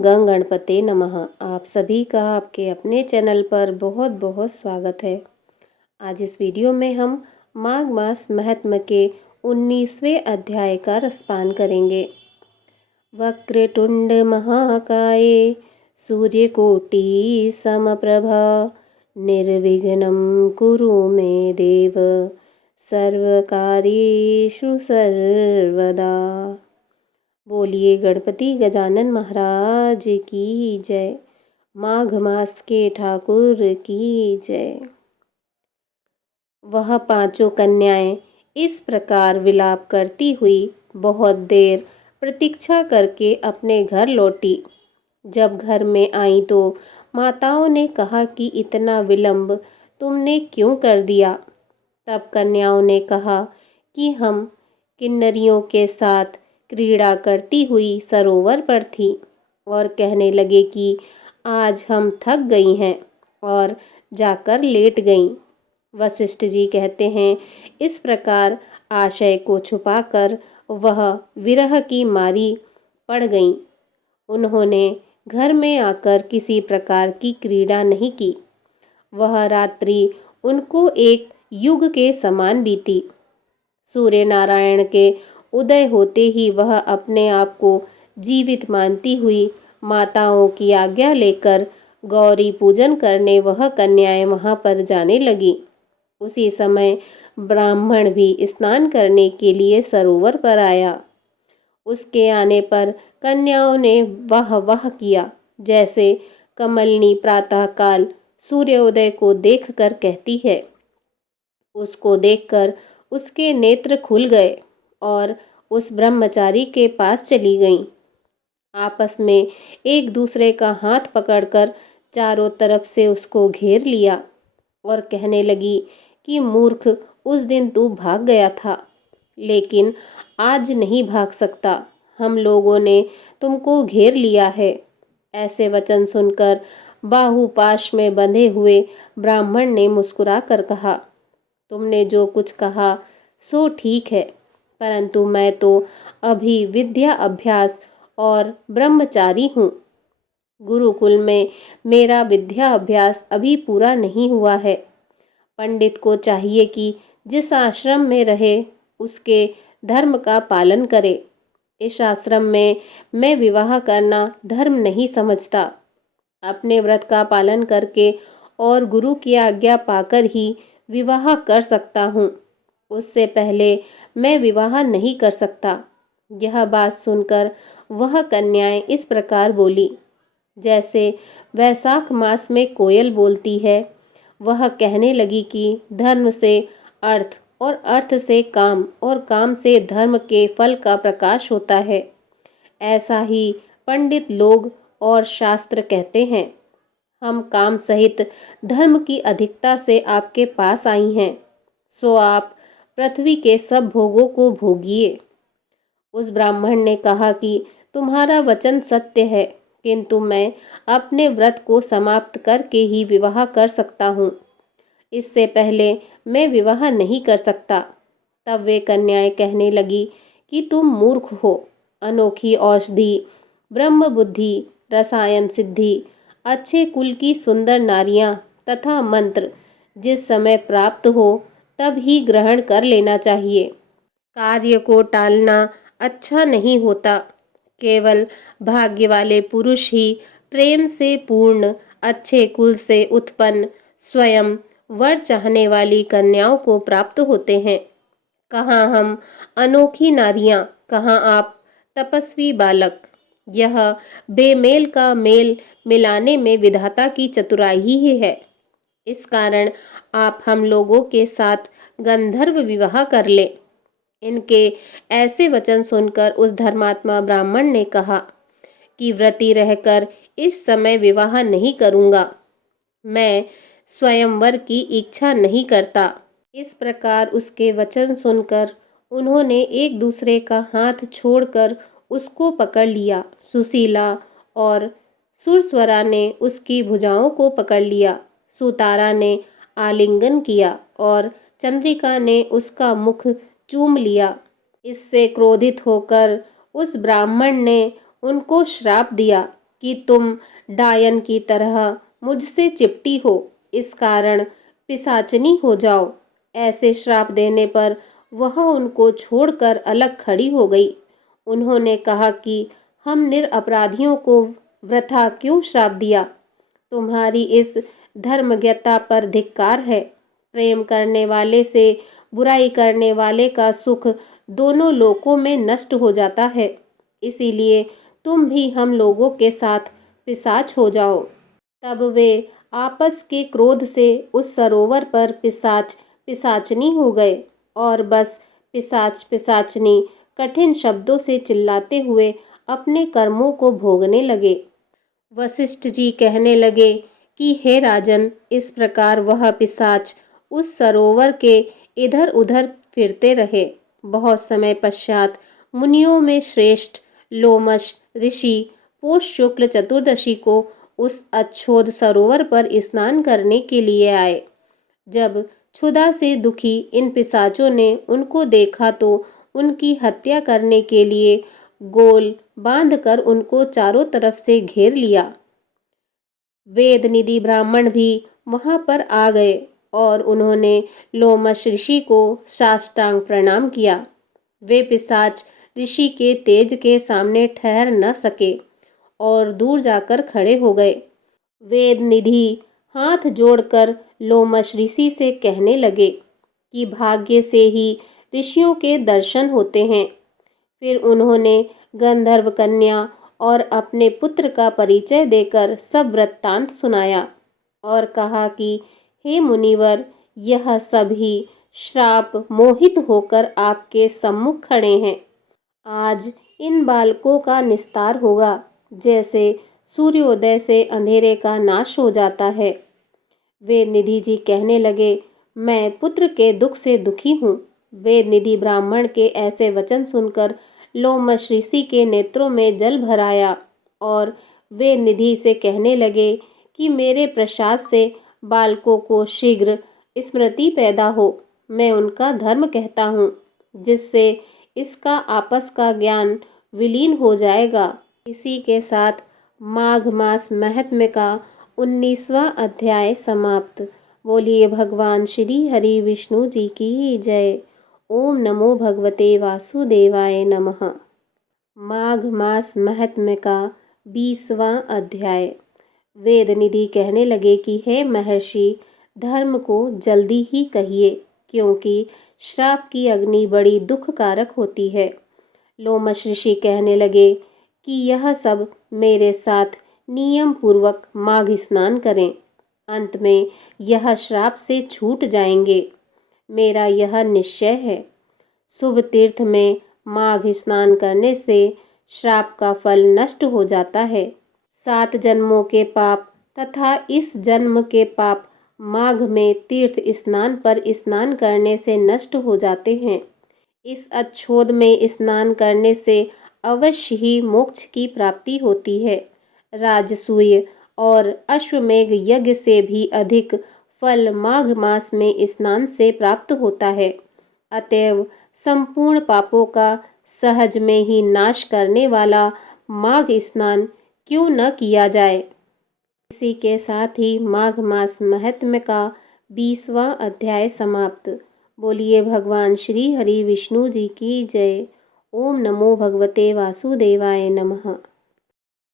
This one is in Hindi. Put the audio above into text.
गंग गणपते नमः। आप सभी का आपके अपने चैनल पर बहुत बहुत स्वागत है। आज इस वीडियो में हम माघ मास महत्म के 19वें अध्याय का रसपान करेंगे। वक्रतुंड महाकाय सूर्यकोटि समप्रभा निर्विघ्नं कुरु मे देव सर्वकार्येषु सर्वदा। बोलिए गणपति गजानन महाराज की जय। माघ मास के ठाकुर की जय। वह पांचों कन्याएं इस प्रकार विलाप करती हुई बहुत देर प्रतीक्षा करके अपने घर लौटी। जब घर में आई तो माताओं ने कहा कि इतना विलंब तुमने क्यों कर दिया। तब कन्याओं ने कहा कि हम किन्नरियों के साथ क्रीड़ा करती हुई सरोवर पर थी और कहने लगे कि आज हम थक गई हैं और जाकर लेट गईं। वशिष्ठ जी कहते हैं, इस प्रकार आशय को छुपाकर वह विरह की मारी पड़ गईं। उन्होंने घर में आकर किसी प्रकार की क्रीड़ा नहीं की। वह रात्रि उनको एक युग के समान बीती। सूर्य नारायण के उदय होते ही वह अपने आप को जीवित मानती हुई माताओं की आज्ञा लेकर गौरी पूजन करने वह कन्याएं वहां पर जाने लगी। उसी समय ब्राह्मण भी स्नान करने के लिए सरोवर पर आया। उसके आने पर कन्याओं ने वाह वाह किया, जैसे कमलनी प्रातःकाल सूर्योदय को देखकर कहती है। उसको देखकर उसके नेत्र खुल गए और उस ब्रह्मचारी के पास चली गईं। आपस में एक दूसरे का हाथ पकड़कर चारों तरफ से उसको घेर लिया और कहने लगी कि मूर्ख, उस दिन तू भाग गया था, लेकिन आज नहीं भाग सकता। हम लोगों ने तुमको घेर लिया है। ऐसे वचन सुनकर बाहुपाश में बंधे हुए ब्राह्मण ने मुस्कुरा कर कहा, तुमने जो कुछ कहा सो ठीक है, परंतु मैं तो अभी विद्या अभ्यास और ब्रह्मचारी हूँ। गुरुकुल में मेरा विद्या अभ्यास अभी पूरा नहीं हुआ है। पंडित को चाहिए कि जिस आश्रम में रहे उसके धर्म का पालन करे। इस आश्रम में मैं विवाह करना धर्म नहीं समझता। अपने व्रत का पालन करके और गुरु की आज्ञा पाकर ही विवाह कर सकता हूँ। उससे पहले मैं विवाह नहीं कर सकता। यह बात सुनकर वह कन्याएं इस प्रकार बोली, जैसे वैशाख मास में कोयल बोलती है। वह कहने लगी कि धर्म से अर्थ और अर्थ से काम और काम से धर्म के फल का प्रकाश होता है। ऐसा ही पंडित लोग और शास्त्र कहते हैं। हम काम सहित धर्म की अधिकता से आपके पास आई हैं, सो आप पृथ्वी के सब भोगों को भोगिए। उस ब्राह्मण ने कहा कि तुम्हारा वचन सत्य है, किंतु मैं अपने व्रत को समाप्त करके ही विवाह कर सकता हूँ। इससे पहले मैं विवाह नहीं कर सकता। तब वे कन्याएं कहने लगी कि तुम मूर्ख हो। अनोखी औषधि, ब्रह्म बुद्धि, रसायन सिद्धि, अच्छे कुल की सुंदर नारियां तथा मंत्र जिस समय प्राप्त हो तब ही ग्रहण कर लेना चाहिए। कार्य को टालना अच्छा नहीं होता। केवल भाग्य वाले पुरुष ही प्रेम से पूर्ण, अच्छे कुल से उत्पन्न, स्वयं वर चाहने वाली कन्याओं को प्राप्त होते हैं। कहाँ हम अनोखी नारियां, कहाँ आप तपस्वी बालक। यह बेमेल का मेल मिलाने में विधाता की चतुराई ही है। इस कारण आप हम लोगों के साथ गंधर्व विवाह कर ले। इनके ऐसे वचन सुनकर उस धर्मात्मा ब्राह्मण ने कहा कि व्रती रहकर इस समय विवाह नहीं करूँगा। मैं स्वयंवर की इच्छा नहीं करता। इस प्रकार उसके वचन सुनकर उन्होंने एक दूसरे का हाथ छोड़कर उसको पकड़ लिया। सुशीला और सुरस्वरा ने उसकी भुजाओं को पकड़ लिया। सुतारा ने आलिंगन किया और चंद्रिका ने उसका मुख चूम लिया। इससे क्रोधित होकर उस ब्राह्मण ने उनको श्राप दिया कि तुम डायन की तरह मुझसे चिपटी हो, इस कारण पिशाचनी हो जाओ। ऐसे श्राप देने पर वह उनको छोड़कर अलग खड़ी हो गई। उन्होंने कहा कि हम निरपराधियों को वृथा क्यों श्राप दिया? तुम्हारी इस धर्मज्ञता पर धिक्कार है। प्रेम करने वाले से बुराई करने वाले का सुख दोनों लोकों में नष्ट हो जाता है। इसीलिए तुम भी हम लोगों के साथ पिशाच हो जाओ। तब वे आपस के क्रोध से उस सरोवर पर पिशाच पिशाचनी हो गए और बस पिशाच पिशाचनी कठिन शब्दों से चिल्लाते हुए अपने कर्मों को भोगने लगे। वशिष्ठ जी कहने लगे कि हे राजन, इस प्रकार वह पिशाच उस सरोवर के इधर उधर फिरते रहे। बहुत समय पश्चात मुनियों में श्रेष्ठ लोमश ऋषि पौष शुक्ल चतुर्दशी को उस अच्छोद सरोवर पर स्नान करने के लिए आए। जब क्षुधा से दुखी इन पिशाचों ने उनको देखा तो उनकी हत्या करने के लिए गोल बांधकर उनको चारों तरफ से घेर लिया। वेद निधि ब्राह्मण भी वहां पर आ गए और उन्होंने लोमश ऋषि को साष्टांग प्रणाम किया। वे पिशाच ऋषि के तेज के सामने ठहर न सके और दूर जाकर खड़े हो गए। वेद निधि हाथ जोड़कर लोमश ऋषि से कहने लगे कि भाग्य से ही ऋषियों के दर्शन होते हैं। फिर उन्होंने गंधर्व कन्या और अपने पुत्र का परिचय देकर सब वृत्तांत सुनाया और कहा कि हे मुनिवर, यह सभी श्राप मोहित होकर आपके सम्मुख खड़े हैं। आज इन बालकों का निस्तार होगा, जैसे सूर्योदय से अंधेरे का नाश हो जाता है। वेद निधि जी कहने लगे, मैं पुत्र के दुख से दुखी हूँ। वेद निधि ब्राह्मण के ऐसे वचन सुनकर लोमश ऋषि के नेत्रों में जल भर आया और वे निधि से कहने लगे कि मेरे प्रसाद से बालकों को शीघ्र स्मृति पैदा हो। मैं उनका धर्म कहता हूँ, जिससे इसका आपस का ज्ञान विलीन हो जाएगा। इसी के साथ माघ मास महत्म्य का 19वां अध्याय समाप्त। बोलिए भगवान श्री हरि विष्णु जी की जय। ओम नमो भगवते वासुदेवाय नमः। माघ मास महत्म्य का 20वां अध्याय। वेद निधि कहने लगे कि हे महर्षि, धर्म को जल्दी ही कहिए, क्योंकि श्राप की अग्नि बड़ी दुखकारक होती है। लोमश ऋषि कहने लगे कि यह सब मेरे साथ नियम पूर्वक माघ स्नान करें, अंत में यह श्राप से छूट जाएंगे। मेरा यह निश्चय है। शुभ तीर्थ में माघ स्नान करने से श्राप का फल नष्ट हो जाता है। 7 जन्मों के पाप तथा इस जन्म के पाप माघ में तीर्थ स्नान पर स्नान करने से नष्ट हो जाते हैं। इस अच्छोद में स्नान करने से अवश्य ही मोक्ष की प्राप्ति होती है। राजसूय और अश्वमेघ यज्ञ से भी अधिक फल माघ मास में स्नान से प्राप्त होता है। अतएव संपूर्ण पापों का सहज में ही नाश करने वाला माघ स्नान क्यों न किया जाए। इसी के साथ ही माघ मास महत्म्य का 20वां अध्याय समाप्त। बोलिए भगवान श्री हरि विष्णु जी की जय। ओम नमो भगवते वासुदेवाय नमः।